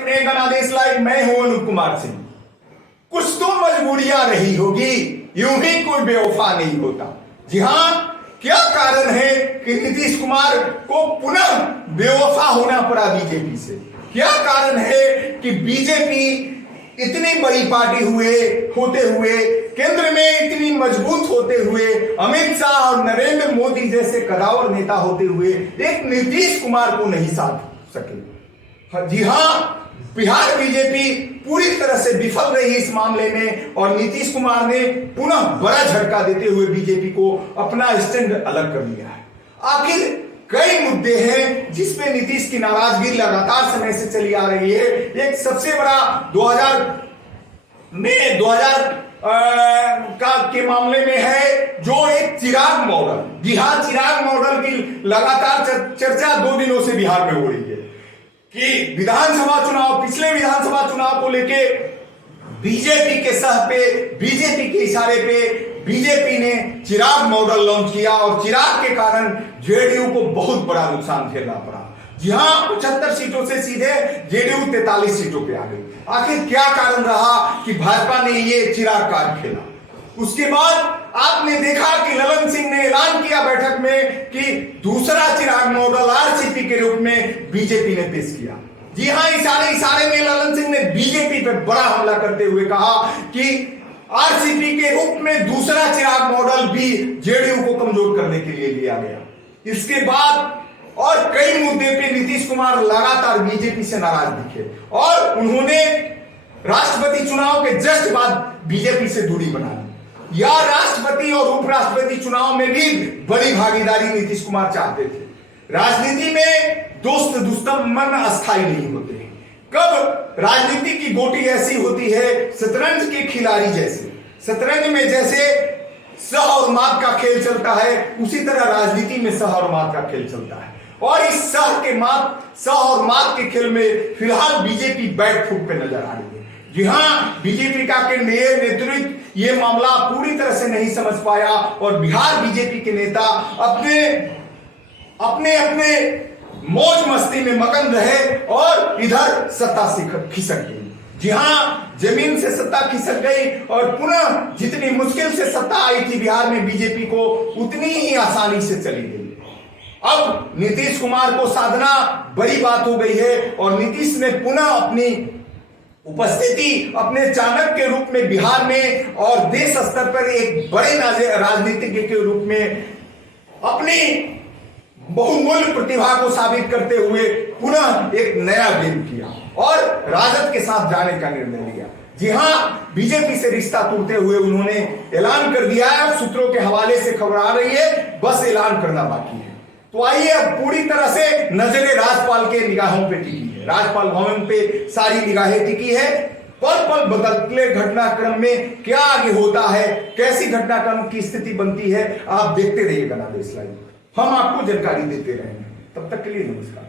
गणादेश live, मैं हूं अनूप कुमार सिंह। कुछ तो मजबूरियां रही होगी, यूं ही कोई बेवफा नहीं होता। जी हां, क्या कारण है कि नीतीश कुमार को पुनः बेवफा होना पड़ा बीजेपी से? क्या कारण है कि बीजेपी इतनी बड़ी पार्टी होते हुए, केंद्र में इतनी मजबूत होते हुए, अमित शाह और नरेंद्र मोदी जैसे कदावर नेता होते हुए एक नीतीश कुमार को नहीं साध सके? जी हां, बिहार बीजेपी पूरी तरह से विफल रही इस मामले में और नीतीश कुमार ने पुनः बड़ा झटका देते हुए बीजेपी को अपना स्टैंड अलग कर लिया है। आखिर कई मुद्दे हैं जिसपे नीतीश की नाराजगी लगातार समय से चली आ रही है। एक सबसे बड़ा 2000 के मामले में है जो एक चिराग मॉडल, बिहार चिराग मॉडल की लगातार चर्चा 2 दिनों से बिहार में हो रही है कि विधानसभा चुनाव, पिछले विधानसभा चुनाव को लेके बीजेपी के सह पे, बीजेपी के इशारे पे बीजेपी ने चिराग मॉडल लॉन्च किया और चिराग के कारण जेडीयू को बहुत बड़ा नुकसान झेलना पड़ा। जी हां, 75 सीटों से सीधे जेडीयू 43 सीटों पे आ गई। आखिर क्या कारण रहा कि भाजपा ने ये चिराग कार्ड खेला? उसके बाद आपने देखा कि ललन सिंह ने ऐलान किया बैठक में कि दूसरा चिराग मॉडल आरसीपी के रूप में बीजेपी ने पेश किया। जी हां, इशारे में ललन सिंह ने बीजेपी पर बड़ा हमला करते हुए कहा कि आरसीपी के रूप में दूसरा चिराग मॉडल भी जेडीयू को कमजोर करने के लिए लिया गया। इसके बाद और कई मुद्दे पे नीतीश कुमार लगातार बीजेपी से नाराज दिखे और उन्होंने राष्ट्रपति चुनाव के जस्ट बाद बीजेपी से दूरी बना ली। या राष्ट्रपति और उपराष्ट्रपति चुनाव में भी बड़ी भागीदारी नीतीश कुमार चाहते थे। राजनीति में दोस्त दुश्मन अस्थायी नहीं होते। कब राजनीति की गोटी ऐसी होती है शतरंज के खिलाड़ी जैसे, शतरंज में जैसे सह और मात का खेल चलता है, उसी तरह राजनीति में सह और मात का खेल चलता है। और इस सह और मात के खेल में फिलहाल बीजेपी बैक फुट पे नजर आ रही है। जी हां, बीजेपी का केंद्रीय नेतृत्व ये मामला पूरी तरह से नहीं समझ पाया और बिहार बीजेपी के नेता अपने मौज मस्ती में मगन रहे और इधर सत्ता से खिसक गई। जी हां, जमीन से सत्ता खिसक गई और पुनः जितनी मुश्किल से सत्ता आई थी बिहार में बीजेपी को, उतनी ही आसानी से चली गई। अब नीतीश कुमार को साधना बड़ी बात हो गई है और नीतीश ने पुनः अपनी उपस्थिति अपने चाणक्य के रूप में बिहार में और देश स्तर पर एक बड़े राजनीतिज्ञ के रूप में अपनी बहुमूल्य प्रतिभा को साबित करते हुए पुनः एक नया गेम किया और राजद के साथ जाने का निर्णय लिया। जी हां, बीजेपी से रिश्ता तोड़ते हुए उन्होंने ऐलान कर दिया है। सूत्रों के हवाले से खबर आ रही है, बस ऐलान करना बाकी है। तो आइए अब पूरी तरह से नजरें राजपाल के निगाहों पे टिकी है, राजपाल भवन पे सारी निगाहें टिकी है। पल पल बदलते घटनाक्रम में क्या आगे होता है, कैसी घटनाक्रम की स्थिति बनती है, आप देखते रहिए गणादेश लाइव। हम आपको जानकारी देते रहेंगे। तब तक के लिए नमस्कार।